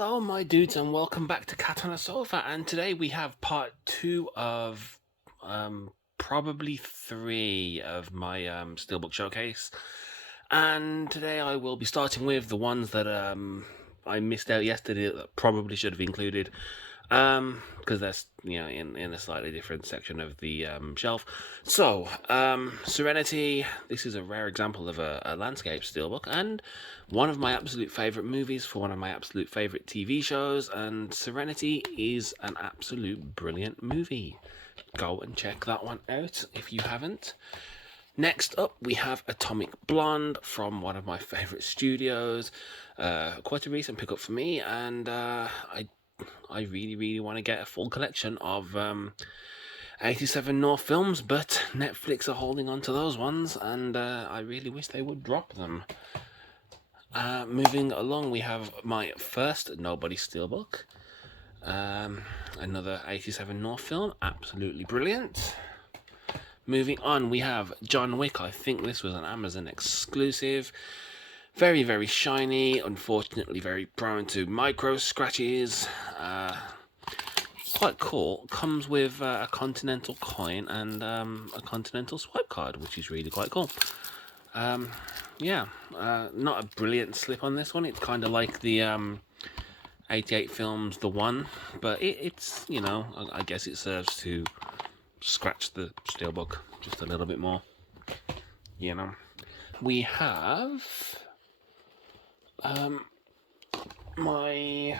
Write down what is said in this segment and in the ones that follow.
Hello, my dudes, and welcome back to Cat on a Sofa. And today we have part two of probably three of my Steelbook Showcase. And today I will be starting with the ones that I missed out yesterday that probably should have included. Because that's in a slightly different section of the shelf. So, Serenity. This is a rare example of a landscape steelbook, and one of my absolute favorite movies for one of my absolute favorite TV shows. And Serenity is an absolute brilliant movie. Go and check that one out if you haven't. Next up, we have Atomic Blonde from one of my favorite studios. Quite a recent pickup for me, and I really want to get a full collection of 87 North films, but Netflix are holding on to those ones, and I really wish they would drop them. Moving along, we have my first Nobody Steelbook. Another 87 North film, absolutely brilliant. Moving on, we have John Wick. I think this was an Amazon exclusive. Very shiny, unfortunately very prone to micro scratches. Quite cool. Comes with a Continental coin and a Continental swipe card, which is really quite cool. Not a brilliant slip on this one. It's kind of like the 88 films The One, but it's, I guess it serves to scratch the steelbook just a little bit more. We have my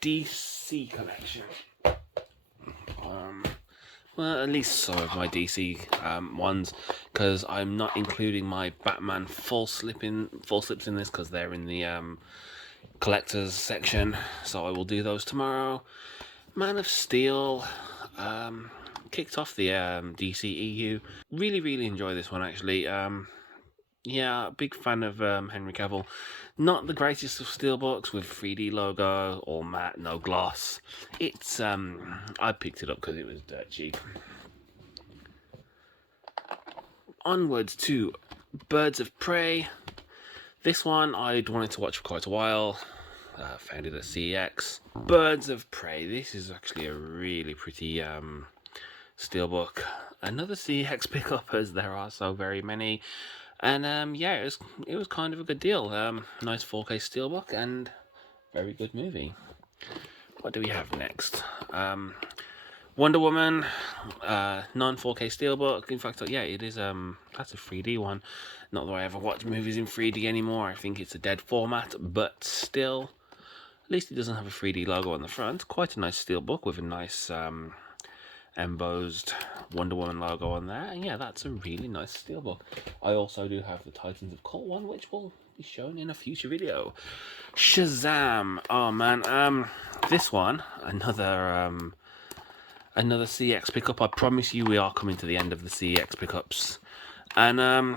DC collection. Well, at least some of my DC ones, because I'm not including my Batman full slips in this because they're in the collectors section. So I will do those tomorrow. Man of Steel. Kicked off the DC EU. Really enjoy this one actually. Big fan of Henry Cavill. Not the greatest of steelbooks with 3D logo, all matte, no gloss. It's I picked it up because it was dirt cheap. Onwards to Birds of Prey. This one I'd wanted to watch for quite a while. Found it at CEX. Birds of Prey. This is actually a really pretty steelbook. Another CEX pickup, as there are so very many. And it was kind of a good deal. Nice 4K steelbook and very good movie. What do we have next? Wonder Woman, non-4K steelbook. In fact, it is. That's a 3D one. Not that I ever watch movies in 3D anymore. I think it's a dead format, but still, at least it doesn't have a 3D logo on the front. Quite a nice steelbook with a nice embossed Wonder Woman logo on there. And yeah, that's a really nice steelbook. I also do have the Titans of Cult one, which will be shown in a future video. Shazam! Oh man, this one, another CX pickup. I promise you we are coming to the end of the CX pickups. And I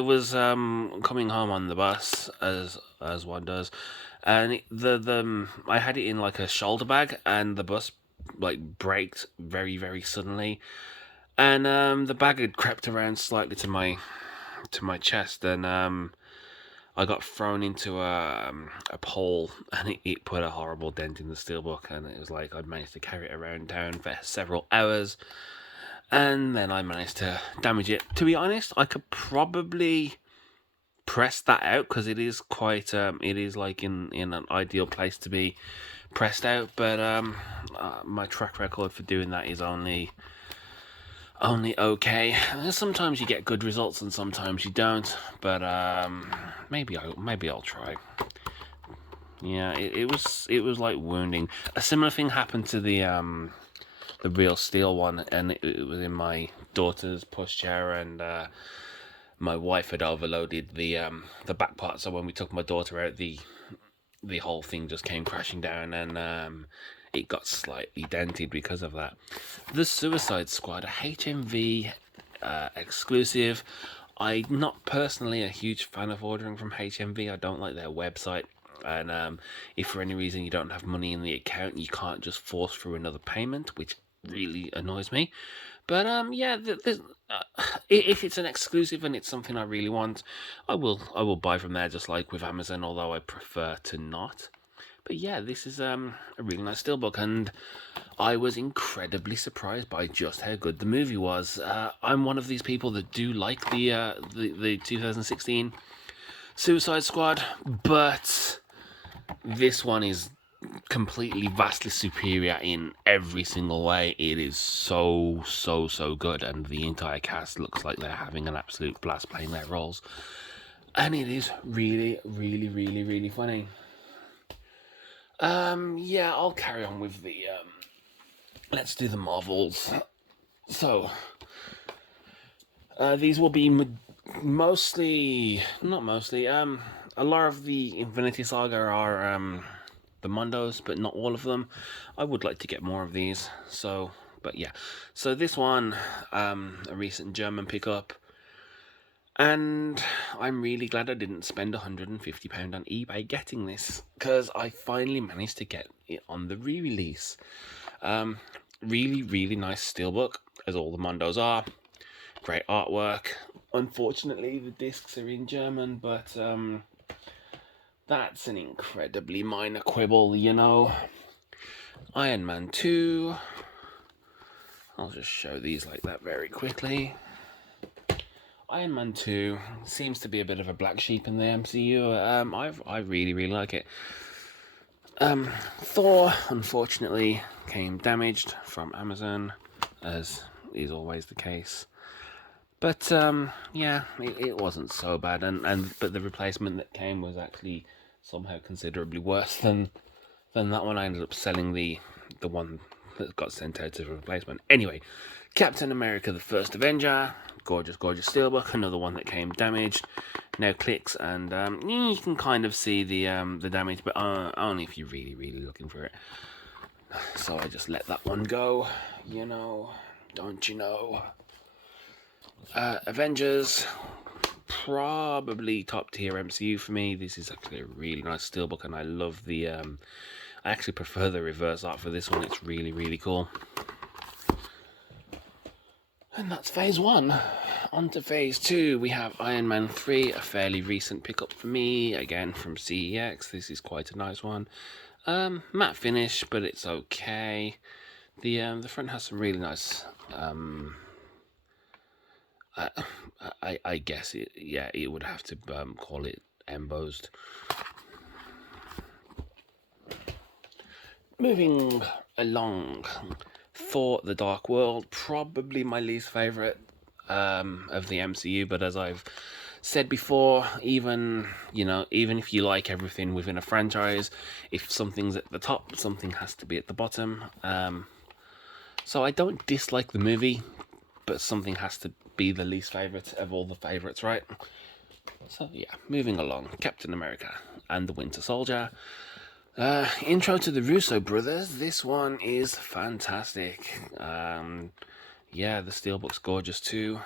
was coming home on the bus as one does, and I had it in like a shoulder bag, and the bus braked very suddenly, and the bag had crept around slightly to my chest, and I got thrown into a pole, and it put a horrible dent in the steelbook, and it was like I'd managed to carry it around town for several hours, and then I managed to damage it. To be honest, I could probably press that out because it is quite it is like in an ideal place to be pressed out, but my track record for doing that is only okay. Sometimes you get good results and sometimes you don't, but maybe I'll try. Yeah, it was like wounding. A similar thing happened to the Real Steel one, and it was in my daughter's pushchair, and my wife had overloaded the back part, so when we took my daughter out, the whole thing just came crashing down, and it got slightly dented because of that. The Suicide Squad, a HMV exclusive. I'm not personally a huge fan of ordering from HMV. I don't like their website. And if for any reason you don't have money in the account, you can't just force through another payment, which really annoys me. But if it's an exclusive and it's something I really want, I will buy from there, just like with Amazon, although I prefer to not. But yeah, this is a really nice steelbook, and I was incredibly surprised by just how good the movie was. I'm one of these people that do like the 2016 Suicide Squad, but this one is completely, vastly superior in every single way. It is so good, and the entire cast looks like they're having an absolute blast playing their roles, and it is really funny. Yeah, I'll carry on with the let's do the Marvels. So these will be mostly, not mostly, a lot of the Infinity Saga are the Mondos, but not all of them. I would like to get more of these, so, but yeah. So this one, a recent German pickup, and I'm really glad I didn't spend £150 on eBay getting this, because I finally managed to get it on the re-release. Really nice steelbook, as all the Mondos are. Great artwork. Unfortunately, the discs are in German, but that's an incredibly minor quibble, you know. Iron Man 2. I'll just show these like that very quickly. Iron Man 2 seems to be a bit of a black sheep in the MCU. I really like it. Thor, unfortunately, came damaged from Amazon, as is always the case. But yeah, it wasn't so bad, but the replacement that came was actually somehow considerably worse than that one. I ended up selling the one that got sent out as a replacement. Anyway, Captain America: The First Avenger, gorgeous steelbook, another one that came damaged. Now clicks, and you can kind of see the damage, but only if you're really looking for it. So I just let that one go, you know, don't you know? Avengers, probably top tier MCU for me. This is actually a really nice steelbook, and I love the I actually prefer the reverse art for this one. It's really cool. And that's phase 1. On to phase 2, we have Iron Man 3, a fairly recent pickup for me, again from CEX. This is quite a nice one. Matte finish, but it's okay. The front has some really nice I guess it would have to call it embossed. Moving along, Thor: The Dark World, probably my least favourite of the MCU, but as I've said before, even if you like everything within a franchise, if something's at the top, something has to be at the bottom. So I don't dislike the movie, but something has to be the least favourite of all the favourites, right? So yeah, moving along, Captain America and the Winter Soldier. Intro to the Russo brothers. This one is fantastic. Yeah, the steelbook's gorgeous too.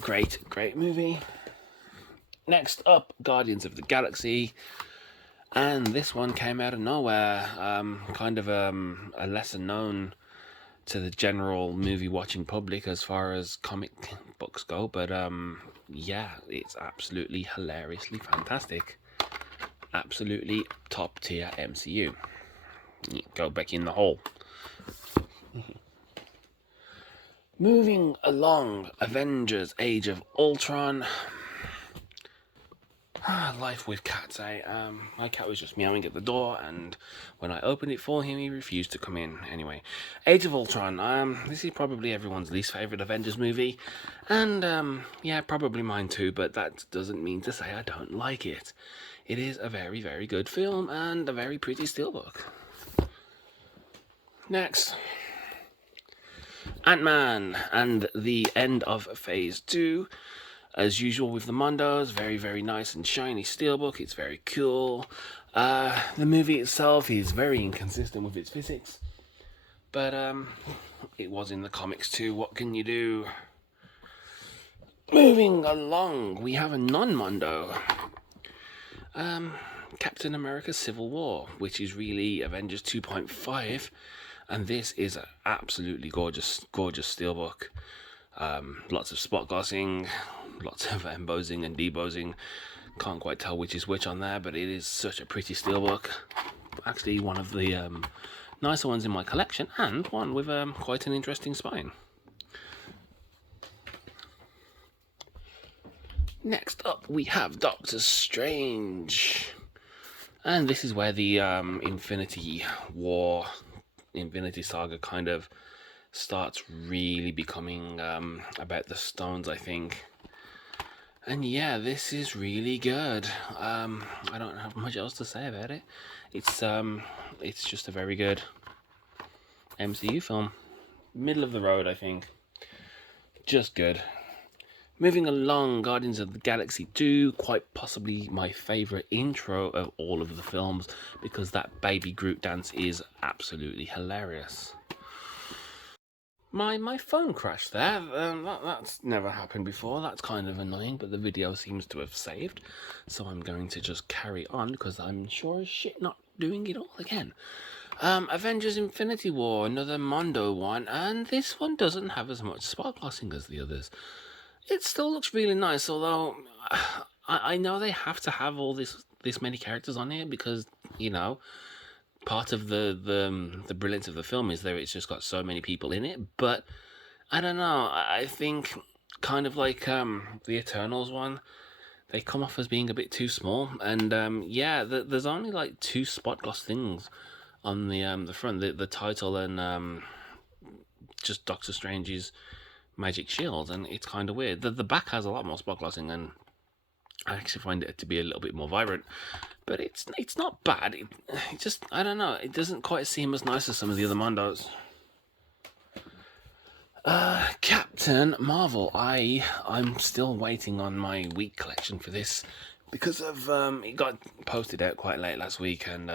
Great movie. Next up, Guardians of the Galaxy. And this one came out of nowhere. Kind of a lesser known to the general movie watching public as far as comic books go, but yeah, it's absolutely hilariously fantastic. Absolutely top tier MCU. Go back in the hole. Moving along, Avengers: Age of Ultron. Life with cats, eh? My cat was just meowing at the door, and when I opened it for him, he refused to come in. Anyway, Age of Ultron. This is probably everyone's least favourite Avengers movie, and yeah, probably mine too, but that doesn't mean to say I don't like it. It is a very good film, and a very pretty steelbook. Next, Ant-Man and the end of phase 2. As usual with the Mondos, very nice and shiny steelbook. It's very cool. The movie itself is very inconsistent with its physics, but it was in the comics too. What can you do? Moving along, we have a non-Mondo. Captain America: Civil War, which is really Avengers 2.5, and this is an absolutely gorgeous steelbook. Lots of spot glossing, lots of embossing and debossing. Can't quite tell which is which on there, but it is such a pretty steelbook. Actually, one of the nicer ones in my collection, and one with quite an interesting spine. Next up, we have Doctor Strange. And this is where the Infinity Saga kind of starts really becoming about the stones, I think. And yeah, this is really good. I don't have much else to say about it. It's just a very good MCU film. Middle of the road, I think. Just good. Moving along, Guardians of the Galaxy 2, quite possibly my favourite intro of all of the films, because that Baby Groot dance is absolutely hilarious. My phone crashed there. That's never happened before. That's kind of annoying, but the video seems to have saved. So I'm going to just carry on, because I'm sure as shit not doing it all again. Avengers Infinity War, another Mondo one, and this one doesn't have as much spot glossing as the others. It still looks really nice, although I know they have to have all this many characters on here because, you know, part of the brilliance of the film is it's just got so many people in it. But I don't know. I think kind of like the Eternals one, they come off as being a bit too small. And yeah, there's only like 2 spot gloss things on the front, the title and just Doctor Strange's magic shield, and it's kind of weird. The back has a lot more spot glossing, and I actually find it to be a little bit more vibrant, but it's not bad. It just, I don't know, it doesn't quite seem as nice as some of the other Mondos. Captain Marvel. I'm still waiting on my week collection for this because of it got posted out quite late last week, and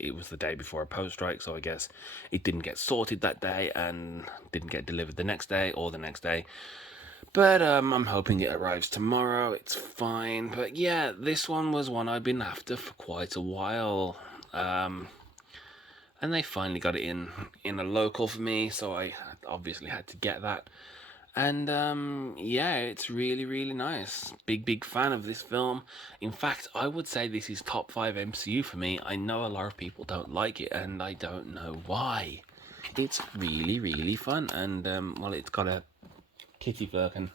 it was the day before a post strike, so I guess it didn't get sorted that day and didn't get delivered the next day or the next day. But I'm hoping it arrives tomorrow. It's fine. But yeah, this one was one I've been after for quite a while. And they finally got it in a local for me, so I obviously had to get that. And yeah, it's really, really nice. Big fan of this film. In fact, I would say this is top 5 MCU for me. I know a lot of people don't like it, and I don't know why. It's really, really fun, and well, it's got a kitty Firkin.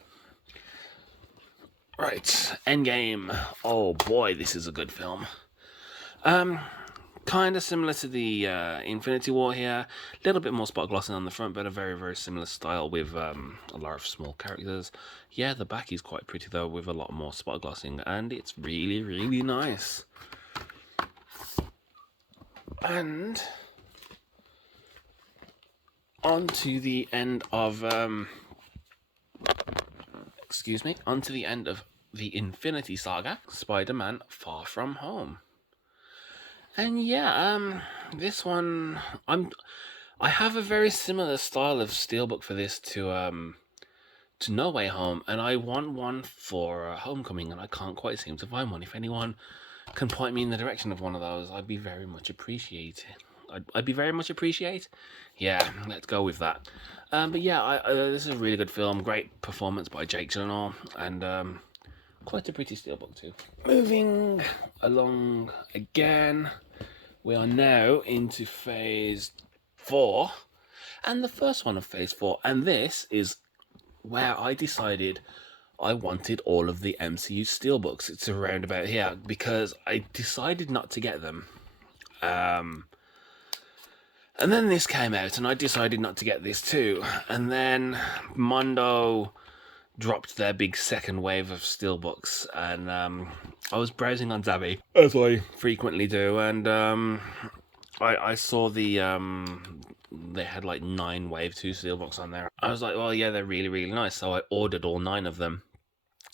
Right, Endgame. Oh boy, this is a good film. Kind of similar to the Infinity War here. A little bit more spot glossing on the front, but a very, very similar style with a lot of small characters. Yeah, the back is quite pretty though, with a lot more spot glossing, and it's really, really nice. And on to the end of onto the end of the Infinity Saga, Spider-Man Far From Home. And yeah, this one, I have a very similar style of steelbook for this to No Way Home, and I want one for Homecoming, and I can't quite seem to find one. If anyone can point me in the direction of one of those, I'd be very much appreciated. I'd be very much appreciate. Yeah, let's go with that. But yeah, this is a really good film. Great performance by Jake Gyllenhaal, and quite a pretty steelbook too. Moving along again, we are now into phase 4, and the first one of phase 4, and this is where I decided I wanted all of the MCU steelbooks. It's around about here, because I decided not to get them. And then this came out, and I decided not to get this too. And then Mondo dropped their big second wave of steelbooks, and I was browsing on Zavi, as I frequently do, and I saw they had like 9 Wave 2 steelbooks on there. I was like, well, yeah, they're really, really nice, so I ordered all 9 of them,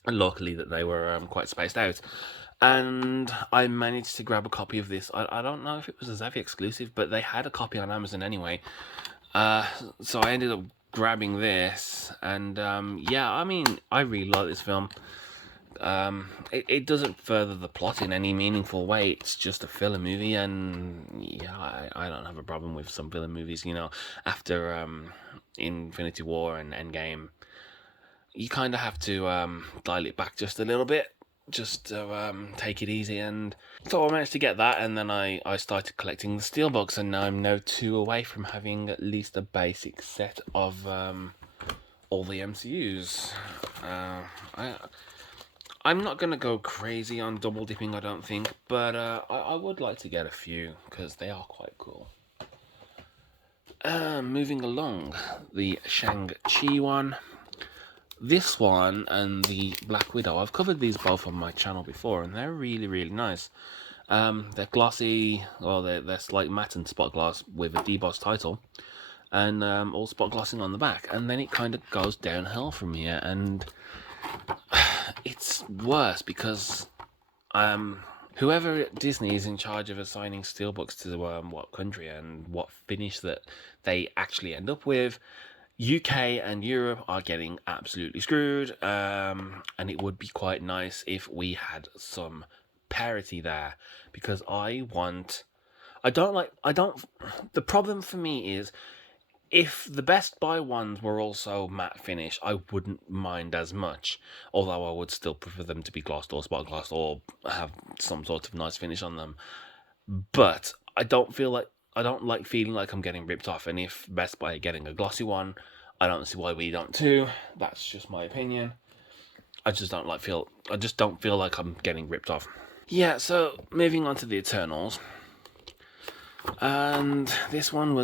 and luckily that they were quite spaced out. And I managed to grab a copy of this. I don't know if it was a Zavi exclusive, but they had a copy on Amazon anyway. So I ended up grabbing this, and yeah, I mean, I really like this film. It doesn't further the plot in any meaningful way. It's just a filler movie, and yeah, I don't have a problem with some filler movies. After Infinity War and Endgame, you kind of have to dial it back just a little bit, just to take it easy. And so I managed to get that, and then I started collecting the Steelbooks, and now I'm now 2 away from having at least a basic set of all the MCUs. I'm not going to go crazy on double dipping, I don't think, but I would like to get a few, because they are quite cool. Moving along, the Shang-Chi one. This one and the Black Widow, I've covered these both on my channel before, and they're really, really nice. They're glossy, well, they're slight matte and spot gloss with a debossed title, and all spot glossing on the back, and then it kind of goes downhill from here, and it's worse because whoever at Disney is in charge of assigning steelbooks to what country and what finish that they actually end up with, UK and Europe are getting absolutely screwed, and it would be quite nice if we had some parity there, because the problem for me is, if the Best Buy ones were also matte finish, I wouldn't mind as much, although I would still prefer them to be glossed or spot glossed or have some sort of nice finish on them. But I don't like feeling like I'm getting ripped off, and if Best Buy are getting a glossy one, I don't see why we don't too. That's just my opinion. I just don't feel like I'm getting ripped off. Yeah, so moving on to the Eternals. And this one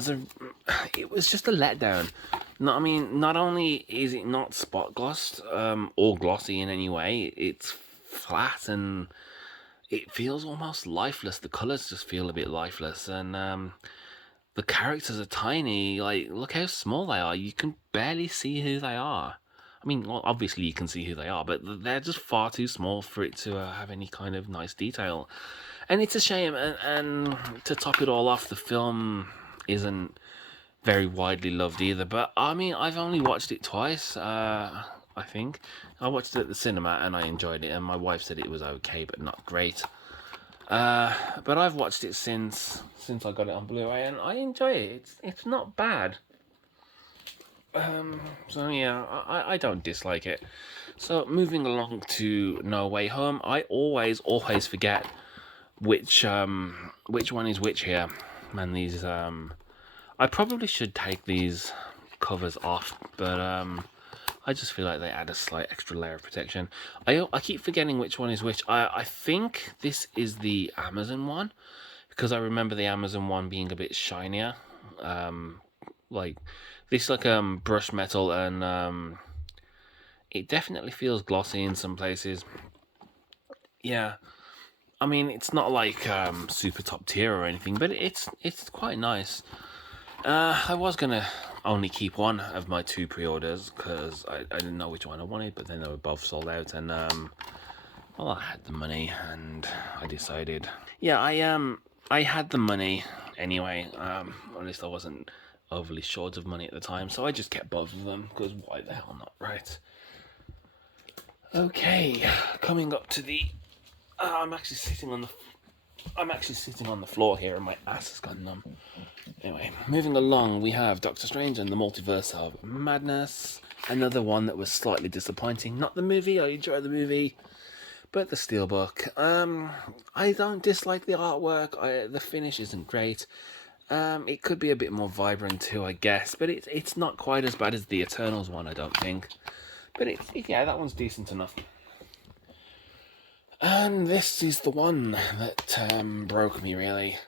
it was just a letdown. No, I mean, not only is it not spot glossed or glossy in any way, it's flat and it feels almost lifeless. The colours just feel a bit lifeless, and the characters are tiny. Like, look how small they are. You can barely see who they are. I mean, well, obviously you can see who they are, but they're just far too small for it to have any kind of nice detail. And it's a shame, and to top it all off, the film isn't very widely loved either. But, I mean, I've only watched it twice, I think. I watched it at the cinema, and I enjoyed it, and my wife said it was okay, but not great. But I've watched it since I got it on Blu-ray, and I enjoy it. It's not bad. So yeah, I don't dislike it. So moving along to No Way Home, I always forget which one is which here. Man, these I probably should take these covers off, but I just feel like they add a slight extra layer of protection. I keep forgetting which one is which. I think this is the Amazon one, because I remember the Amazon one being a bit shinier. Like this, like brushed metal, and it definitely feels glossy in some places. Yeah, I mean, it's not like super top tier or anything, but it's quite nice. I was gonna only keep one of my 2 pre-orders because I didn't know which one I wanted, but then they were both sold out, and well, I had the money, and I decided, yeah, I had the money anyway. At least I wasn't overly short of money at the time, so I just kept both of them, because why the hell not, right? Okay, coming up to the I'm actually sitting on the floor here, and my ass has gone numb. Anyway, moving along, we have Doctor Strange and the Multiverse of Madness. Another one that was slightly disappointing. Not the movie, I enjoy the movie, but the steelbook. I don't dislike the artwork. The finish isn't great. It could be a bit more vibrant too, I guess, but it's not quite as bad as the Eternals one, I don't think. But yeah, that one's decent enough. And this is the one that broke me, really.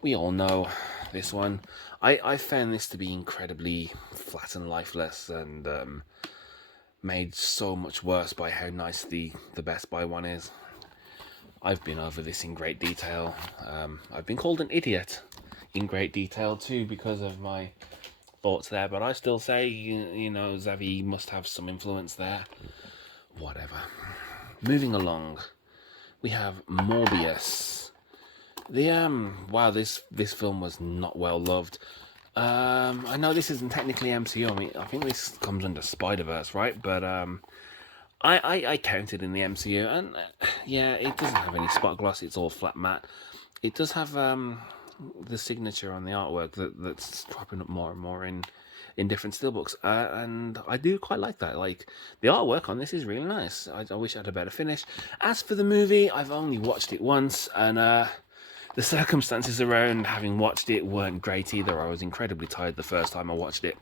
We all know this one. I found this to be incredibly flat and lifeless, and made so much worse by how nice the Best Buy one is. I've been over this in great detail. I've been called an idiot in great detail too because of my thoughts there, but I still say, you know, Xavi must have some influence there. Whatever. Moving along, we have Morbius. Wow, this film was not well loved. I know this isn't technically MCU. I mean, I think this comes under Spider-Verse, right? But I counted in the MCU, and yeah, it doesn't have any spot gloss. It's all flat matte. It does have the signature on the artwork that's cropping up more and more in different steelbooks, and I do quite like that. Like, the artwork on this is really nice. I wish I had a better finish. As for the movie, I've only watched it once, and the circumstances around having watched it weren't great either. I was incredibly tired the first time I watched it,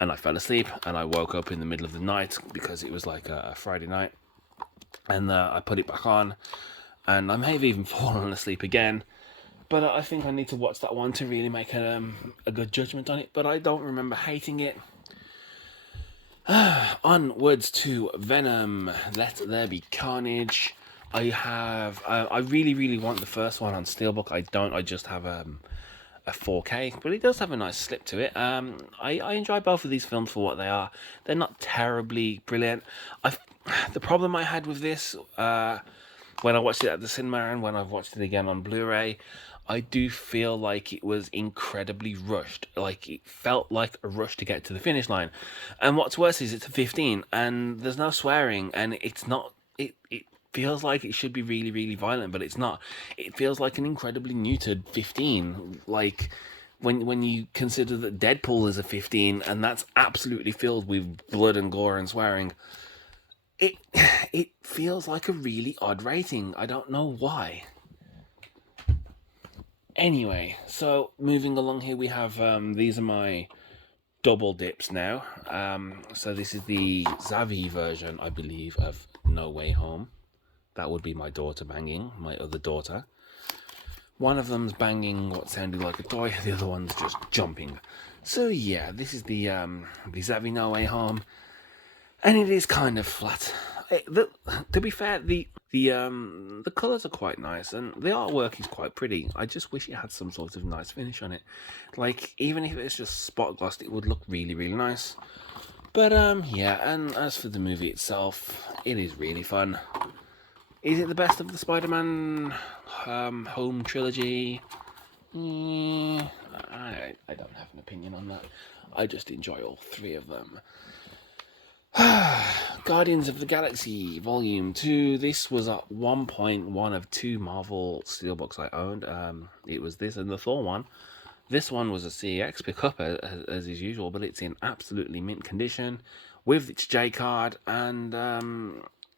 and I fell asleep, and I woke up in the middle of the night because it was like a Friday night, and I put it back on, and I may have even fallen asleep again. But I think I need to watch that one to really make a good judgment on it. But I don't remember hating it. Onwards to Venom, Let There Be Carnage. I really, really want the first one on Steelbook. I don't. I just have a 4K, but it does have a nice slip to it. I enjoy both of these films for what they are. They're not terribly brilliant. The problem I had with this, when I watched it at the cinema and when I've watched it again on Blu-ray, I do feel like it was incredibly rushed. Like, it felt like a rush to get to the finish line. And what's worse is it's a 15, and there's no swearing, and it's not. It feels like it should be really, really violent, but it's not. It feels like an incredibly neutered 15. Like, when you consider that Deadpool is a 15, and that's absolutely filled with blood and gore and swearing. It feels like a really odd rating. I don't know why. Anyway, so moving along here, we have these are my double dips now. So this is the Xavi version, I believe, of No Way Home. That would be my daughter banging, my other daughter. One of them's banging what sounded like a toy, the other one's just jumping. So yeah, this is the Xavi No Way Home, and it is kind of flat. To be fair, the colours are quite nice, and the artwork is quite pretty. I just wish it had some sort of nice finish on it. Like, even if it's just spot glossed, it would look really, really nice. But yeah, and as for the movie itself, it is really fun. Is it the best of the Spider-Man home trilogy? I don't have an opinion on that. I just enjoy all three of them. Guardians of the Galaxy Volume 2. This was at one point one of two Marvel Steelbooks I owned. It was this and the Thor one. This one was a CEX pickup, as is usual, but it's in absolutely mint condition with its J card. And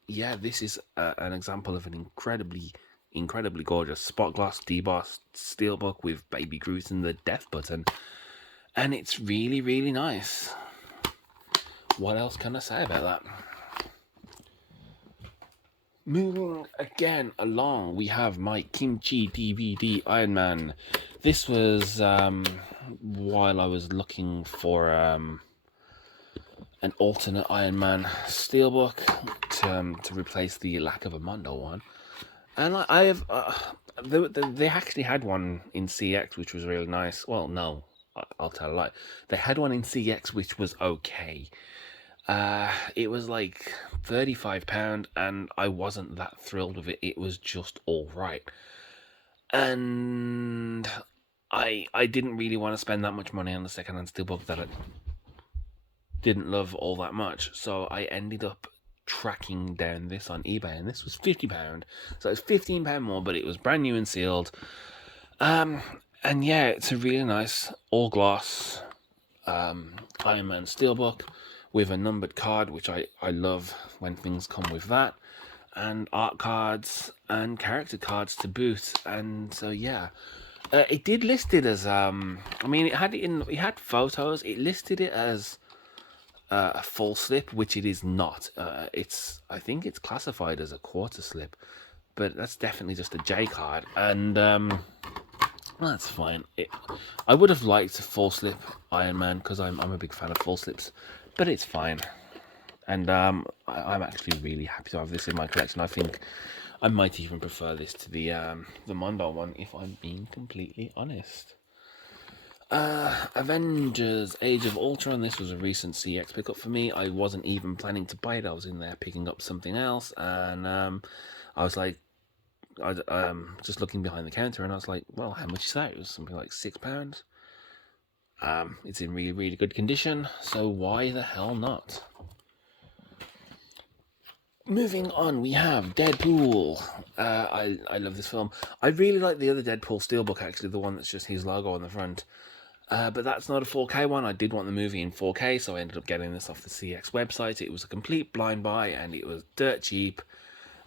yeah, this is an example of an incredibly gorgeous spot gloss debossed Steelbook with Baby Groot and the death button. And it's really, really nice. What else can I say about that? Moving again along, we have my Kimchi DVD Iron Man. This was while I was looking for an alternate Iron Man Steelbook to replace the lack of a Mondo one. And I have they actually had one in CX, which was really nice. Well, no, I'll tell a lie. They had one in CX which was okay. It was like £35, and I wasn't that thrilled with it. It was just all right, and I didn't really want to spend that much money on the second-hand steelbook that I didn't love all that much. So I ended up tracking down this on eBay, and this was £50, so it's £15 more, but it was brand new and sealed. And yeah, it's a really nice all gloss Iron Man steelbook with a numbered card, which I love when things come with that, and art cards and character cards to boot. And so yeah, it did list it as I mean, it had photos. It listed it as a full slip, which it is not. I think it's classified as a quarter slip, but that's definitely just a J card, and that's fine. I would have liked a full slip Iron Man because I'm a big fan of full slips. But it's fine, and I'm actually really happy to have this in my collection. I think I might even prefer this to the Mondo one, if I'm being completely honest. Avengers Age of Ultron. This was a recent CX pickup for me. I wasn't even planning to buy it. I was in there picking up something else, and I was like, just looking behind the counter, and I was like, well, how much is that? It was something like £6. It's in really, really good condition, so why the hell not? Moving on, we have Deadpool. I love this film. I really like the other Deadpool Steelbook, actually, the one that's just his logo on the front. But that's not a 4K one. I did want the movie in 4K, so I ended up getting this off the CX website. It was a complete blind buy, and it was dirt cheap.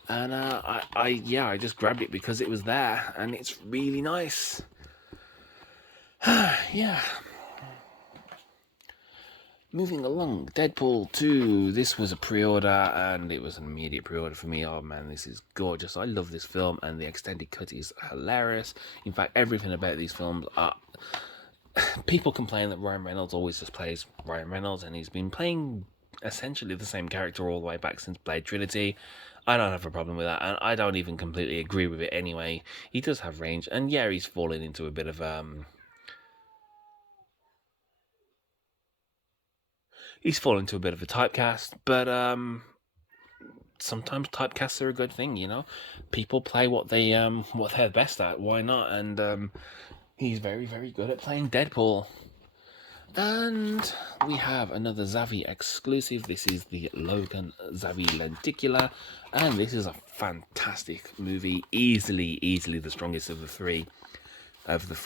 And I just grabbed it because it was there, and it's really nice. Yeah. Moving along, Deadpool 2. This was a pre-order, and it was an immediate pre-order for me. Oh man, this is gorgeous. I love this film, and the extended cut is hilarious. In fact, everything about these films are... People complain that Ryan Reynolds always just plays Ryan Reynolds, and he's been playing essentially the same character all the way back since Blade Trinity. I don't have a problem with that, and I don't even completely agree with it anyway. He does have range, and yeah, he's fallen into a bit of he's fallen into a bit of a typecast, but sometimes typecasts are a good thing, you know. People play what they're best at. Why not? And he's very, very good at playing Deadpool. And we have another Zavvi exclusive. This is the Logan Zavvi Lenticular, and this is a fantastic movie. Easily the strongest of the three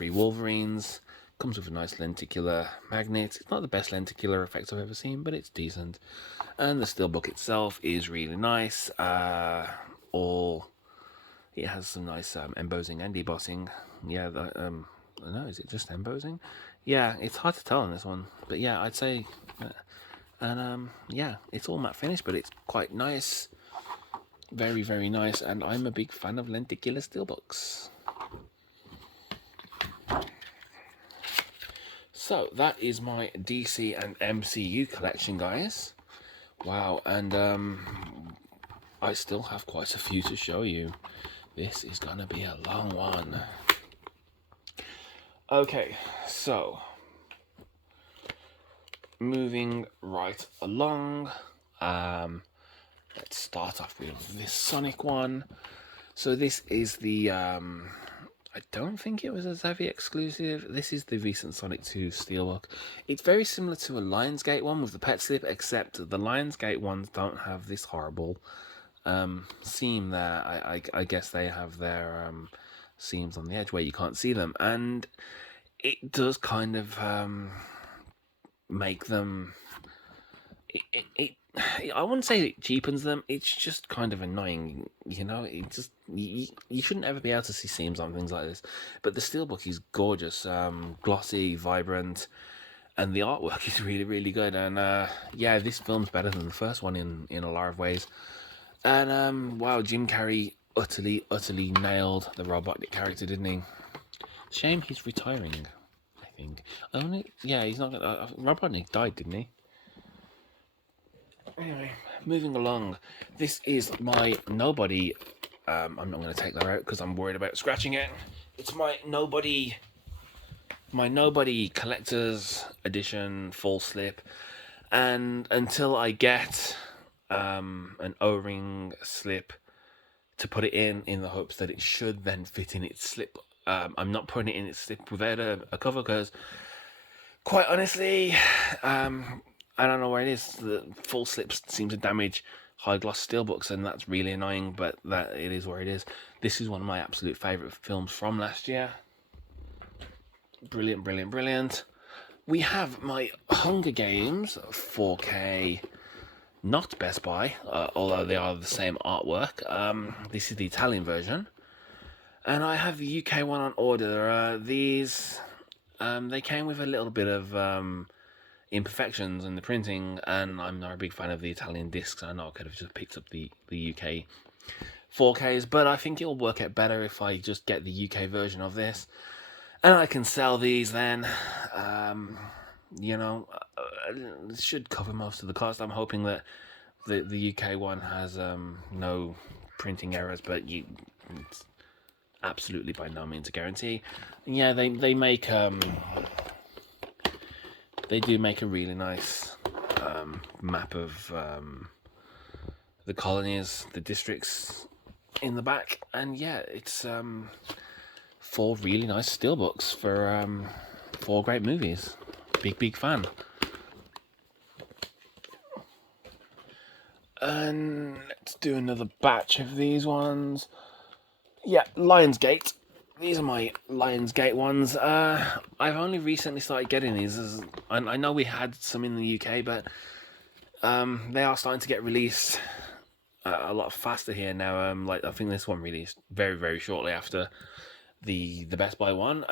Wolverines. Comes with a nice lenticular magnet. It's not the best lenticular effect I've ever seen, but it's decent. And the steelbook itself is really nice. It has some nice embossing and debossing. Yeah, no, is it just embossing? Yeah, it's hard to tell on this one, but yeah, I'd say, yeah, it's all matte finish, but it's quite nice. Very, very nice, and I'm a big fan of lenticular steelbooks. So that is my DC and MCU collection, guys. Wow, and I still have quite a few to show you. This is gonna be a long one. Okay, so moving right along, let's start off with this Sonic one. So this is the I don't think it was a Zavvi exclusive. This is the recent Sonic 2 Steelbook. It's very similar to a Lionsgate one with the pet slip, except the Lionsgate ones don't have this horrible seam there. I guess they have their seams on the edge where you can't see them, and it does kind of make them... I wouldn't say it cheapens them. It's just kind of annoying, you know. It just you shouldn't ever be able to see seams on things like this. But the steelbook is gorgeous, glossy, vibrant, and the artwork is really, really good. And yeah, this film's better than the first one in a lot of ways. And wow, Jim Carrey utterly nailed the Robotnik character, didn't he? Shame he's retiring, I think. Yeah, he's not gonna... Robotnik died, didn't he? Anyway, moving along. This is my Nobody. I'm not going to take that out because I'm worried about scratching it. It's my Nobody Collector's Edition full slip. And until I get an O-ring slip to put it in the hopes that it should then fit in its slip, I'm not putting it in its slip without a cover because, quite honestly, I don't know where it is. The full slips seem to damage high gloss steelbooks, and that's really annoying, but that it is where it is. This is one of my absolute favourite films from last year. Brilliant. We have my Hunger Games 4K, not Best Buy, although they are the same artwork. This is the Italian version. And I have the UK one on order. These, they came with a little bit of... imperfections in the printing, and I'm not a big fan of the Italian discs. I know I could have just picked up the UK 4Ks, but I think it'll work out better if I just get the UK version of this, and I can sell these then. You know, it should cover most of the cost. I'm hoping that the UK one has no printing errors, but it's absolutely by no means a guarantee. Yeah, they make they do make a really nice map of the colonies, the districts in the back, and yeah, it's 4 really nice steelbooks for 4 great movies. Big fan. And let's do another batch of these ones. Yeah, Lionsgate. These are my Lionsgate ones. I've only recently started getting these. I know we had some in the UK, but they are starting to get released a lot faster here now. Like I think this one released very, very shortly after the Best Buy one.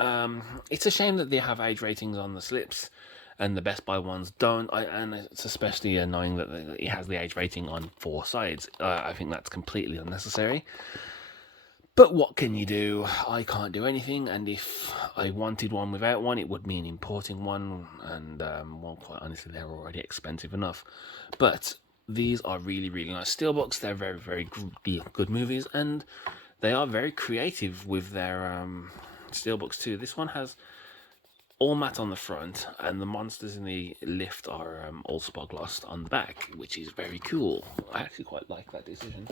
It's a shame that they have age ratings on the slips, and the Best Buy ones don't. And it's especially annoying that it has the age rating on 4 sides. I think that's completely unnecessary. But what can you do? I can't do anything, and if I wanted one without one, it would mean importing one, and well, quite honestly, they're already expensive enough. But these are really, really nice steelbooks. They're very, very good movies, and they are very creative with their steelbooks too. This one has all matte on the front, and the monsters in the lift are all spot glossed on the back, which is very cool. I actually quite like that decision.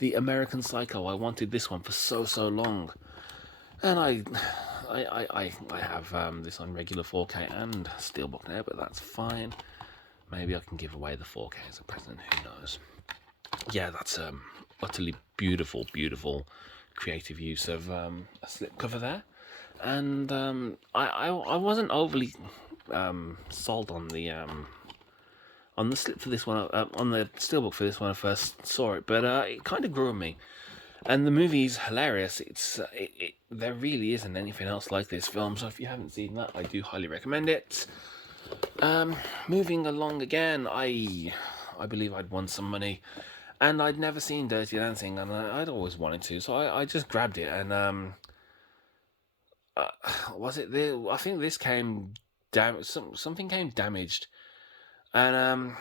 The American Psycho, I wanted this one for so long, and I have this on regular 4K and steelbook now, but that's fine. Maybe I can give away the 4K as a present, who knows. Yeah, that's utterly beautiful creative use of a slipcover there, and I wasn't overly sold on the slip for this one, on the steelbook for this when I first saw it, but it kind of grew on me. And the movie's hilarious. There really isn't anything else like this film, so if you haven't seen that, I do highly recommend it. Moving along again, I believe I'd won some money, and I'd never seen Dirty Dancing, and I'd always wanted to, so I just grabbed it, and was it the? I think this came something came damaged, and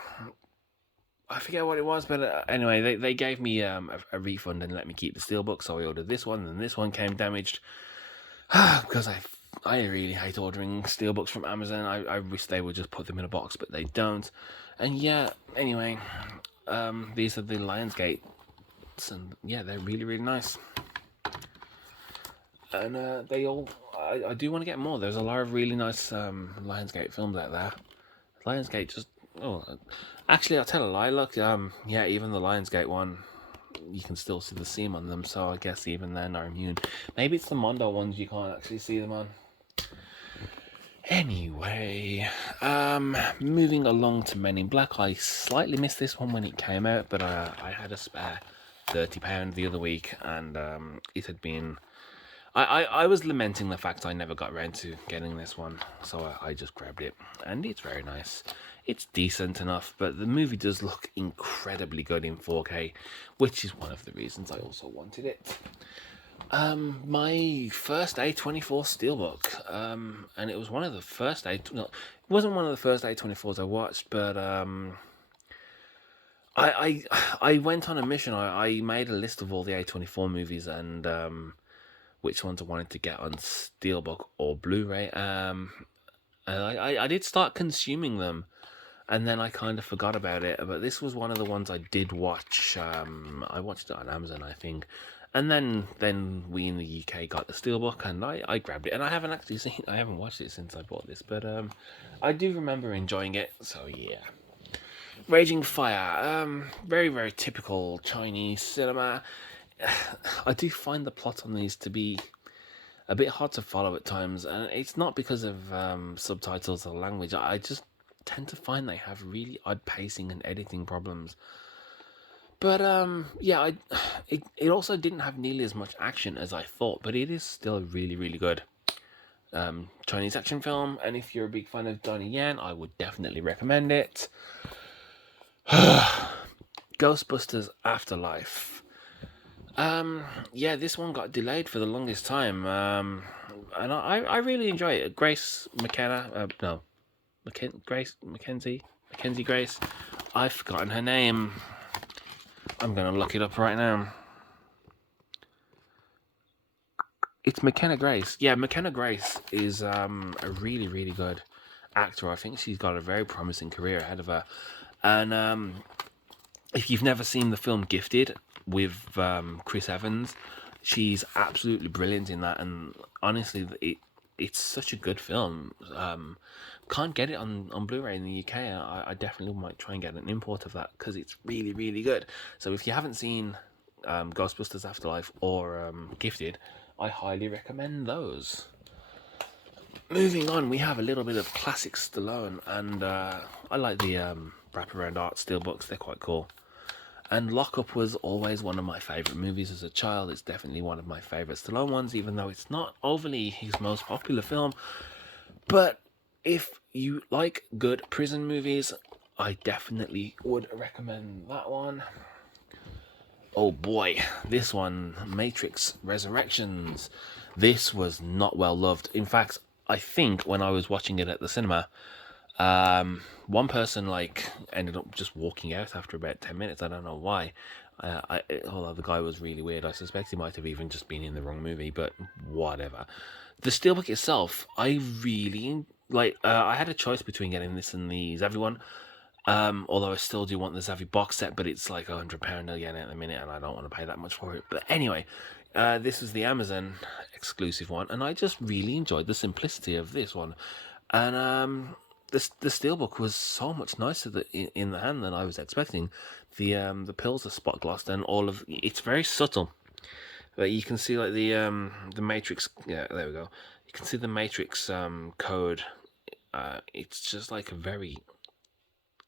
I forget what it was, but anyway, they gave me a refund and let me keep the steelbook, so I ordered this one, and this one came damaged. Because I really hate ordering steelbooks from Amazon. I wish they would just put them in a box, but they don't. And yeah, anyway, these are the Lionsgate, and yeah, they're really, really nice. And they all, I do want to get more. There's a lot of really nice Lionsgate films out there. Lionsgate just, actually, I'll tell a lie. Look, yeah, even the Lionsgate one, you can still see the seam on them, so I guess even then are immune. Maybe it's the Mondo ones you can't actually see them on. Anyway, moving along to Men in Black. I slightly missed this one when it came out, but I had a spare £30 the other week, and it had been... I was lamenting the fact I never got around to getting this one, so I just grabbed it, and it's very nice. It's decent enough, but the movie does look incredibly good in 4K, which is one of the reasons I also wanted it. My first A24 Steelbook, and it was one of the first it wasn't one of the first A24s I watched, but I went on a mission. I made a list of all the A24 movies and which ones I wanted to get on Steelbook or Blu-ray. And I did start consuming them, and then I kind of forgot about it. But this was one of the ones I did watch. I watched it on Amazon, I think. And then we in the UK got the Steelbook, and I grabbed it. And I haven't watched it since I bought this, but I do remember enjoying it. So yeah. Raging Fire, very, very typical Chinese cinema. I do find the plot on these to be a bit hard to follow at times, and it's not because of subtitles or language. I just tend to find they have really odd pacing and editing problems. But yeah, it also didn't have nearly as much action as I thought, but it is still really, really good Chinese action film, and if you're a big fan of Donnie Yen, I would definitely recommend it. Ghostbusters Afterlife. Yeah, this one got delayed for the longest time, and I really enjoy it. Grace McKenna, Mackenzie Grace. I've forgotten her name. I'm gonna look it up right now. It's McKenna Grace. Yeah, McKenna Grace is a really, really good actor. I think she's got a very promising career ahead of her. And if you've never seen the film Gifted with Chris Evans, she's absolutely brilliant in that. And honestly, it's such a good film. Can't get it on Blu-ray in the UK. I definitely might try and get an import of that because it's really, really good. So if you haven't seen Ghostbusters Afterlife or Gifted, I highly recommend those. Moving on, we have a little bit of classic Stallone, and I like the wraparound art steelbooks. They're quite cool. And Lock Up was always one of my favourite movies as a child. It's definitely one of my favourite Stallone ones, even though it's not overly his most popular film. But if you like good prison movies, I definitely would recommend that one. Oh boy, this one, Matrix Resurrections. This was not well loved. In fact, I think when I was watching it at the cinema, one person ended up just walking out after about 10 minutes. I don't know why. Although the guy was really weird, I suspect he might have even just been in the wrong movie, but whatever. The steelbook itself, I really like. I had a choice between getting this and the Zavvi one. Although I still do want the Zavvi box set, but it's like £100 again at the minute, and I don't want to pay that much for it. But anyway, this is the Amazon exclusive one, and I just really enjoyed the simplicity of this one. And the steelbook was so much nicer in the hand than I was expecting. The pills are spot glossed, and it's very subtle. But you can see like the Matrix. Yeah, there we go. You can see the Matrix code. It's just like a very.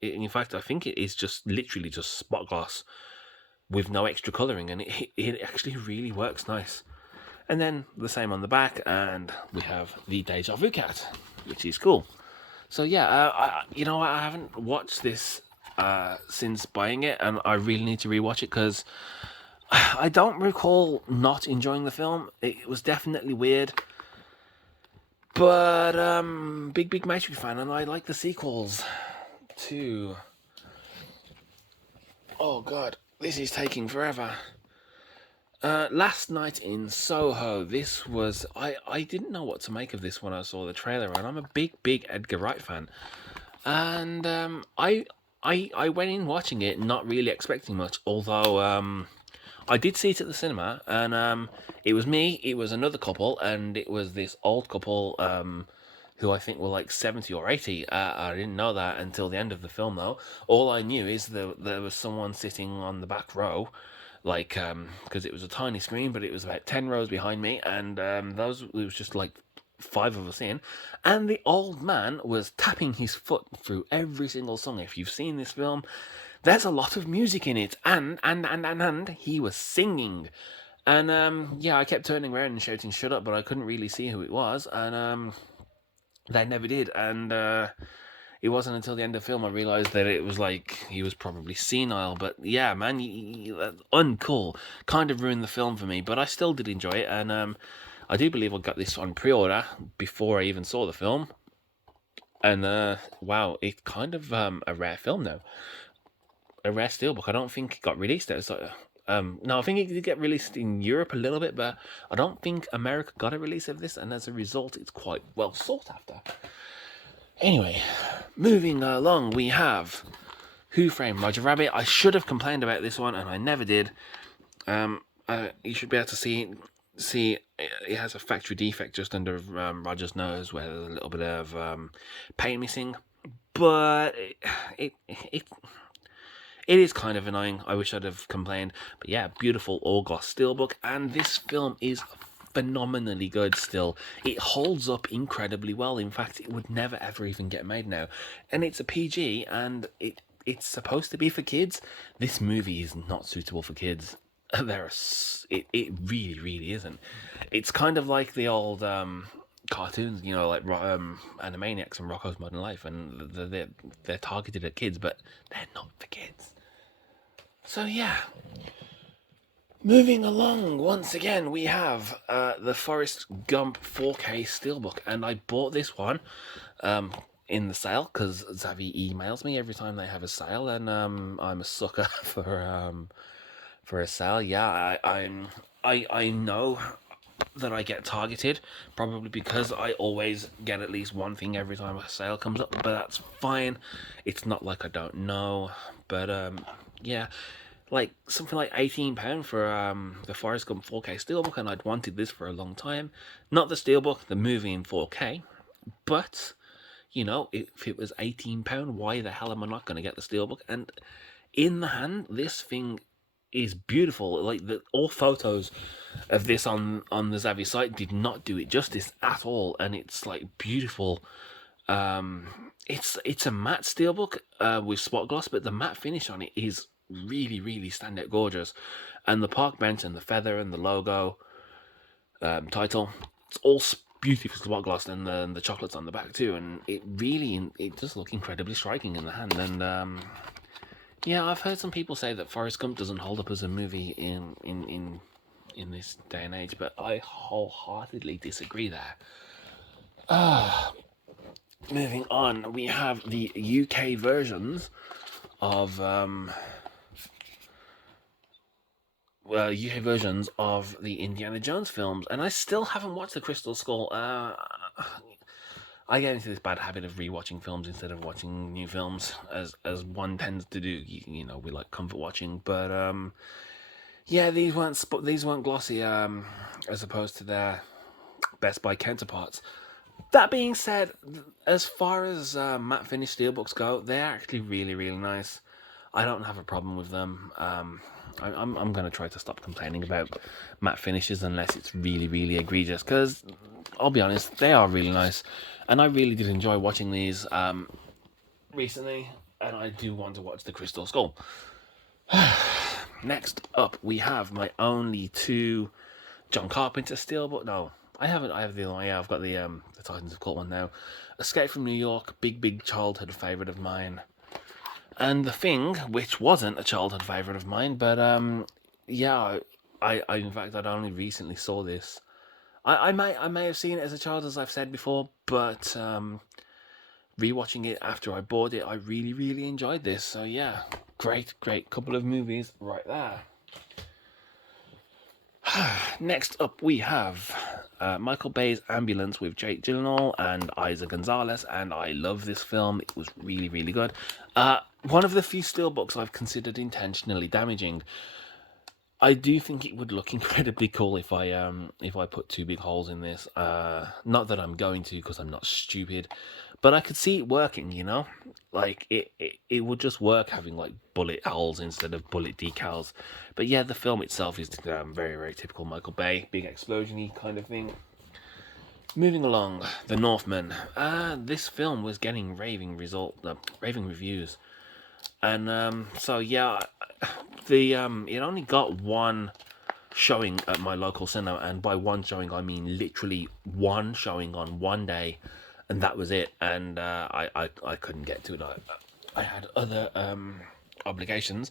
In fact, I think it is just literally just spot gloss with no extra colouring, and it actually really works nice. And then the same on the back, and we have the Deja Vu cat, which is cool. So yeah, I haven't watched this since buying it, and I really need to rewatch it because I don't recall not enjoying the film. It was definitely weird, but big Matrix fan, and I like the sequels too. Oh god, this is taking forever. Last Night in Soho. This was I didn't know what to make of this when I saw the trailer, and I'm a big Edgar Wright fan, and I went in watching it not really expecting much, although I did see it at the cinema, and it was me, it was another couple, and it was this old couple who I think were like 70 or 80. I didn't know that until the end of the film, though. All I knew is there was someone sitting on the back row, because it was a tiny screen, but it was about 10 rows behind me, and it was just like 5 of us in, and the old man was tapping his foot through every single song. If you've seen this film, there's a lot of music in it, and he was singing, and yeah, I kept turning around and shouting "shut up," but I couldn't really see who it was, and they never did, and it wasn't until the end of the film I realised that it was like he was probably senile. But yeah, man, uncool. Kind of ruined the film for me, but I still did enjoy it, and I do believe I got this on pre-order before I even saw the film. And wow, it's kind of a rare film now. A rare steelbook. I don't think it got released. It was like, no, I think it did get released in Europe a little bit, but I don't think America got a release of this, and as a result, it's quite well sought after. Anyway, moving along, we have Who Framed Roger Rabbit. I should have complained about this one, and I never did. You should be able to see it has a factory defect just under Roger's nose, where there's a little bit of paint missing. But it is kind of annoying. I wish I'd have complained. But yeah, beautiful all-gloss steelbook, and this film is phenomenally good still. It holds up incredibly well. In fact, it would never ever even get made now. And it's a PG, and it's supposed to be for kids. This movie is not suitable for kids. It really isn't. It's kind of like the old cartoons, like Animaniacs and Rocko's Modern Life, and they're targeted at kids, but they're not for kids. So yeah. Moving along, once again, we have the Forrest Gump 4K Steelbook, and I bought this one in the sale because Zavvi emails me every time they have a sale, and I'm a sucker for a sale. Yeah, I know that I get targeted, probably because I always get at least one thing every time a sale comes up, but that's fine. It's not like I don't know, but yeah. like something like £18 for the Forrest Gump 4K Steelbook, and I'd wanted this for a long time. Not the Steelbook, the movie in 4K, but you know, if it was £18, why the hell am I not going to get the Steelbook? And in the hand, this thing is beautiful. Like all photos of this on the Zavvi site did not do it justice at all, and it's like beautiful. It's a matte steelbook with spot gloss, but the matte finish on it is really standout gorgeous. And the park bench and the feather and the logo title, it's all beautiful spot gloss, and the chocolates on the back too. And it does look incredibly striking in the hand. And yeah, I've heard some people say that Forrest Gump doesn't hold up as a movie in this day and age, but I wholeheartedly disagree there. Moving on, we have the UK versions of the Indiana Jones films, and I still haven't watched the Crystal Skull. I get into this bad habit of rewatching films instead of watching new films, as one tends to do. You know, we like comfort watching, but yeah, these weren't glossy as opposed to their Best Buy counterparts. That being said, as far as matte finish steelbooks go, they're actually really nice. I don't have a problem with them. I'm going to try to stop complaining about matte finishes unless it's really egregious, because I'll be honest, they are really nice, and I really did enjoy watching these recently, and I do want to watch the Crystal Skull. Next up, we have my only two John Carpenter steelbook. No, I haven't. I have the other one. Yeah, I've got the Titans of Court one now. Escape from New York, big childhood favourite of mine. And The Thing, which wasn't a childhood favourite of mine, but yeah, I in fact I'd only recently saw this. I may have seen it as a child, as I've said before, but rewatching it after I bought it, I really enjoyed this. So yeah, great couple of movies right there. Next up, we have Michael Bay's Ambulance with Jake Gyllenhaal and Isa Gonzalez, and I love this film. It was really good. One of the few steelbooks I've considered intentionally damaging. I do think it would look incredibly cool if I put two big holes in this. Not that I'm going to, because I'm not stupid, but I could see it working. You know, like it would just work having like bullet holes instead of bullet decals. But yeah, the film itself is very typical Michael Bay, big explosion-y kind of thing. Moving along, The Northman. This film was getting raving reviews, and so yeah, it only got one showing at my local cinema, and by one showing I mean literally one showing on one day, and that was it. And I couldn't get to it. I had other obligations,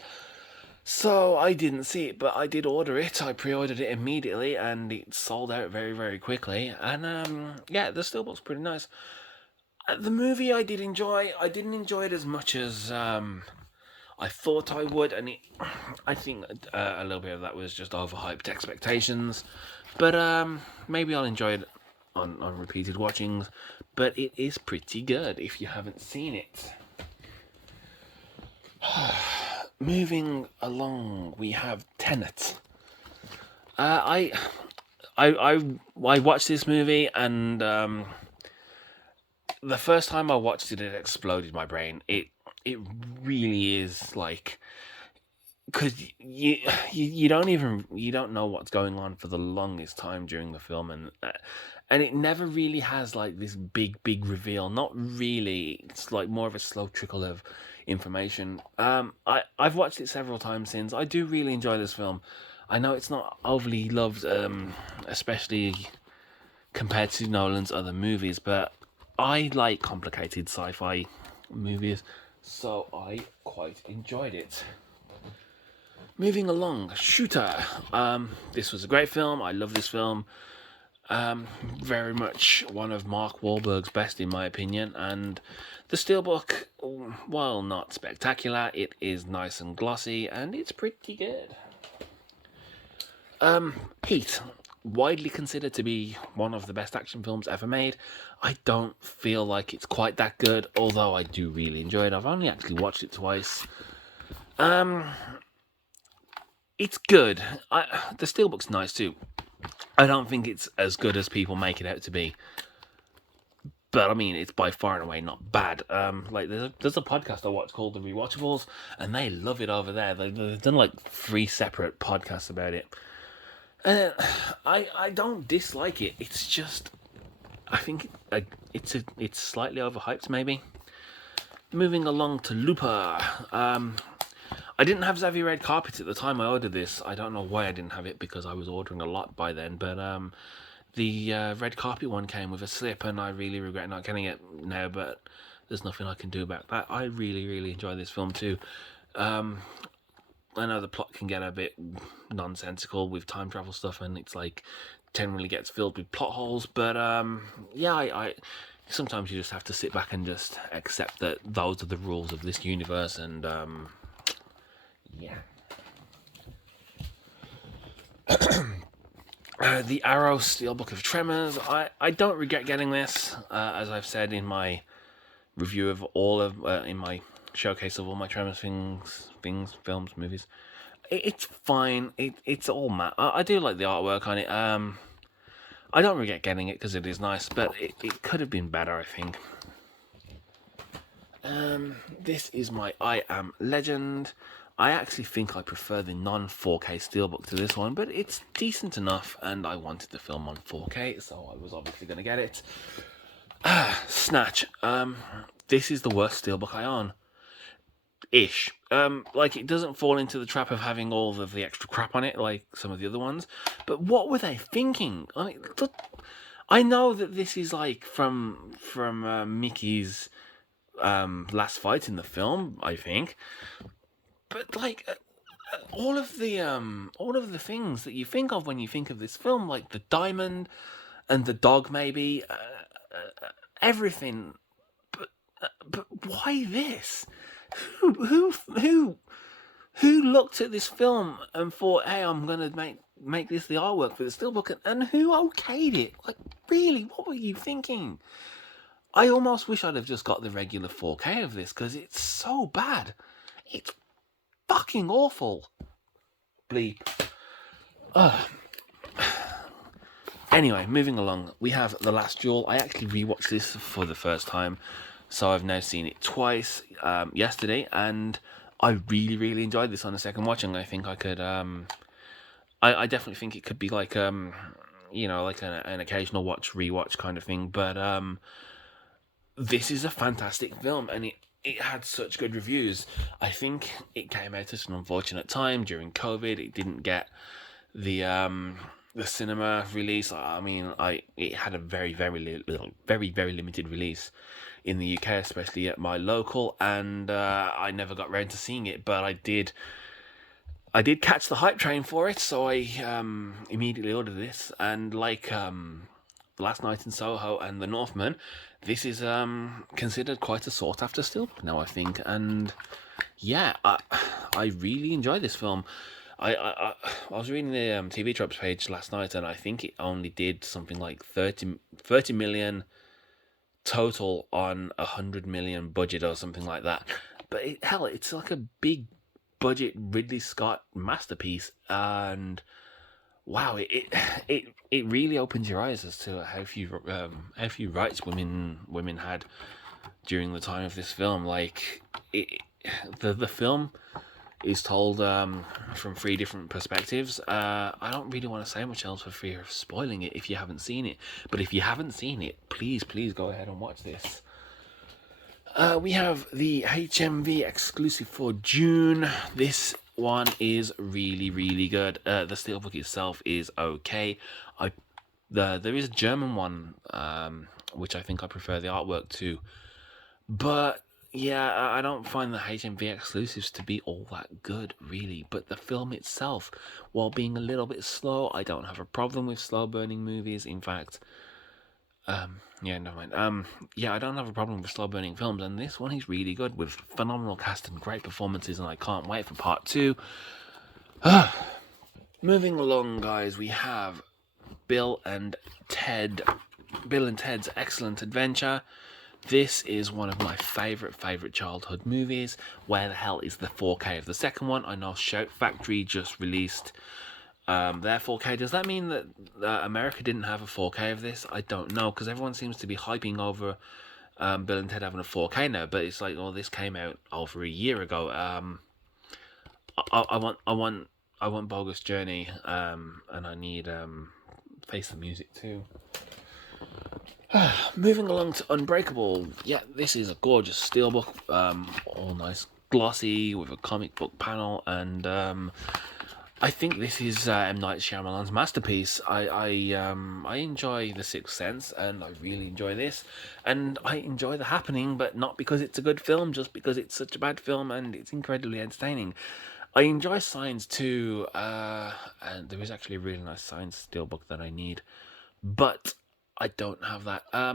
so I didn't see it, but I did order it. I pre-ordered it immediately, and it sold out very quickly. And yeah, the steelbook's pretty nice. The movie I did enjoy. I didn't enjoy it as much as I thought I would, and I think a little bit of that was just overhyped expectations. But maybe I'll enjoy it on repeated watchings. But it is pretty good if you haven't seen it. Moving along, we have Tenet. I watched this movie, and the first time I watched it, it exploded my brain. It really is like, because you don't know what's going on for the longest time during the film, and it never really has like this big reveal. Not really. It's like more of a slow trickle of information. I've watched it several times since. I do really enjoy this film. I know it's not overly loved, especially compared to Nolan's other movies, but I like complicated sci-fi movies, so I quite enjoyed it. Moving along, Shooter. This was a great film. I love this film. Very much one of Mark Wahlberg's best, in my opinion. And the steelbook, while not spectacular, it is nice and glossy, and it's pretty good. Heat. Widely considered to be one of the best action films ever made. I don't feel like it's quite that good, although I do really enjoy it. I've only actually watched it twice. it's good. The Steelbook's nice too. I don't think it's as good as people make it out to be. But I mean, it's by far and away not bad. Like there's a podcast I watch called The Rewatchables, and they love it over there. They've done like 3 separate podcasts about it. I don't dislike it. It's just I think it's slightly overhyped maybe. Moving along to Looper. I didn't have Xavier Red Carpet at the time I ordered this. I don't know why I didn't have it because I was ordering a lot by then. But the red carpet one came with a slip, and I really regret not getting it now. But there's nothing I can do about that. I really enjoy this film too. I know the plot can get a bit nonsensical with time travel stuff, and it's like generally gets filled with plot holes. But yeah, I sometimes you just have to sit back and just accept that those are the rules of this universe, and yeah. The Arrow Steelbook of Tremors. I don't regret getting this, as I've said in my review of all of in my showcase of all my Tremors things, films, movies. It's fine. It's all matte. I do like the artwork on it. I don't regret getting it because it is nice, but it could have been better, I think. This is my I Am Legend. I actually think I prefer the non-4K Steelbook to this one, but it's decent enough, and I wanted the film on 4K, so I was obviously going to get it. Snatch. This is the worst Steelbook I own. Ish. Like, it doesn't fall into the trap of having all of the extra crap on it, like some of the other ones, but what were they thinking? I know that this is, like, from Mickey's last fight in the film, I think. But like all of the things that you think of when you think of this film, like the diamond and the dog, maybe everything. But why this? Who looked at this film and thought, "Hey, I'm gonna make this the artwork for the Steelbook," and who okayed it? Like, really, what were you thinking? I almost wish I'd have just got the regular 4K of this because it's so bad. It's fucking awful. Bleep. Anyway, moving along, we have The Last Duel. I actually rewatched this for the first time, so I've now seen it twice yesterday, and I really enjoyed this on the second watching. I think I could. I definitely think it could be like like an occasional rewatch kind of thing. But this is a fantastic film, and it had such good reviews. I think it came out at an unfortunate time during COVID. It didn't get the cinema release. I mean, it had a very limited release in the UK, especially at my local, and I never got round to seeing it. But I did catch the hype train for it, so I immediately ordered this. And like Last Night in Soho and The Northman, this is considered quite a sought-after Steelbook now, I think. And yeah, I really enjoy this film. I was reading the TV Tropes page last night, and I think it only did something like 30 million total on 100 million budget or something like that. But it's like a big budget Ridley Scott masterpiece, and wow, it really opens your eyes as to how few rights women had during the time of this film. Like the film is told from 3 different perspectives. I don't really want to say much else for fear of spoiling it if you haven't seen it. But if you haven't seen it, please go ahead and watch this. We have the HMV exclusive for June. This one is really good. The Steelbook itself is okay. There is a German one, which I think I prefer the artwork to. But yeah, I don't find the HMV exclusives to be all that good, really. But the film itself, while being a little bit slow, I don't have a problem with slow-burning movies. In fact, yeah, never mind. Yeah, I don't have a problem with slow-burning films, and this one is really good, with phenomenal cast and great performances, and I can't wait for part 2. Moving along, guys, we have Bill and Ted's Excellent Adventure. This is one of my favorite childhood movies. Where the hell is the 4K of the second one? I know Shout Factory just released their 4K. Does that mean that America didn't have a 4K of this? I don't know, because everyone seems to be hyping over Bill and Ted having a 4K now, but it's like, oh, this came out over a year ago. I want Bogus Journey, and I need Face the Music too. Moving along to Unbreakable. Yeah, this is a gorgeous steelbook, all nice glossy with a comic book panel, and I think this is M. Night Shyamalan's masterpiece. I enjoy The Sixth Sense, and I really enjoy this, and I enjoy The Happening, but not because it's a good film, just because it's such a bad film, and it's incredibly entertaining. I enjoy Signs too, and there is actually a really nice Signs steelbook that I need, but I don't have that. I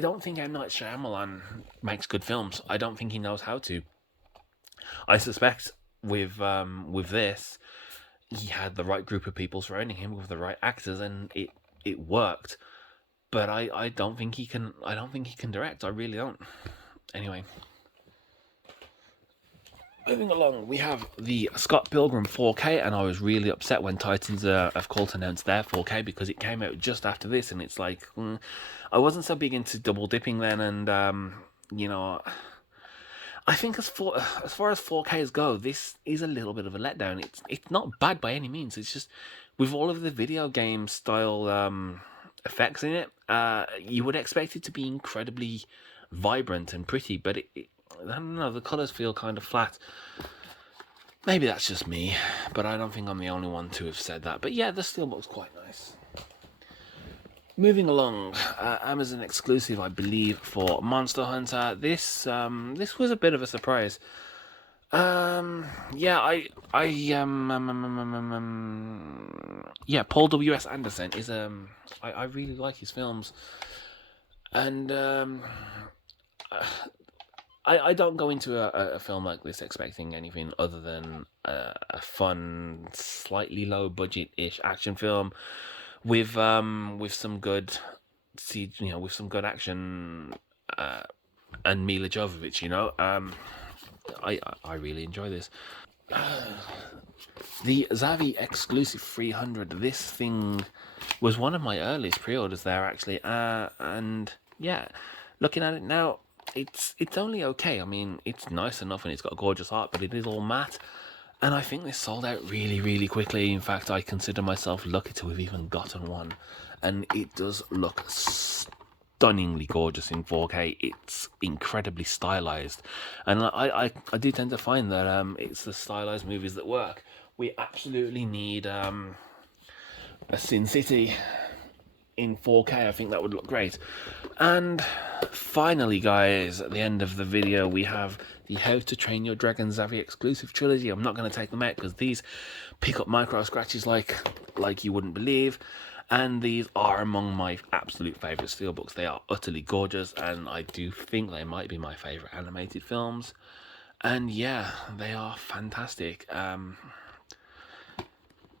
don't think M. Night Shyamalan makes good films. I don't think he knows how to. I suspect with this, he had the right group of people surrounding him with the right actors, and it worked. But I don't think he can. I don't think he can direct. I really don't. Anyway. Moving along, we have the Scott Pilgrim 4K, and I was really upset when Titans of Cult announced their 4K, because it came out just after this, and it's like, I wasn't so big into double dipping then, and you know, I think as far as 4Ks go, this is a little bit of a letdown. It's not bad by any means. It's just with all of the video game style effects in it, you would expect it to be incredibly vibrant and pretty, but I don't know, the colours feel kind of flat. Maybe that's just me, but I don't think I'm the only one to have said that. But yeah, the steelbook's quite nice. Moving along, Amazon exclusive, I believe, for Monster Hunter. This was a bit of a surprise. Yeah, yeah, Paul W.S. Anderson is I really like his films, and I don't go into a film like this expecting anything other than a fun, slightly low budget-ish action film with some good, with some good action, and Mila Jovovich. I really enjoy this. The Zavi exclusive 300. This thing was one of my earliest pre-orders there, actually, and yeah, looking at it now, it's only okay. I mean, it's nice enough and it's got gorgeous art, but it is all matte, and I think this sold out really quickly. In fact, I consider myself lucky to have even gotten one, and it does look stunningly gorgeous in 4K. It's incredibly stylized, and I do tend to find that it's the stylized movies that work. We absolutely need a Sin City in 4K. I think that would look great. And finally, guys, at the end of the video, we have the How to Train Your Dragon Zavi exclusive trilogy. I'm not going to take them out because these pick up micro scratches like you wouldn't believe. And these are among my absolute favourite steelbooks. They are utterly gorgeous, and I do think they might be my favourite animated films. And yeah, they are fantastic.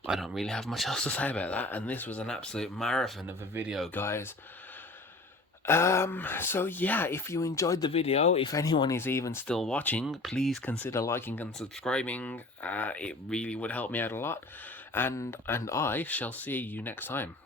I don't really have much else to say about that, and this was an absolute marathon of a video, guys. So yeah, if you enjoyed the video, if anyone is even still watching, please consider liking and subscribing. It really would help me out a lot, and I shall see you next time.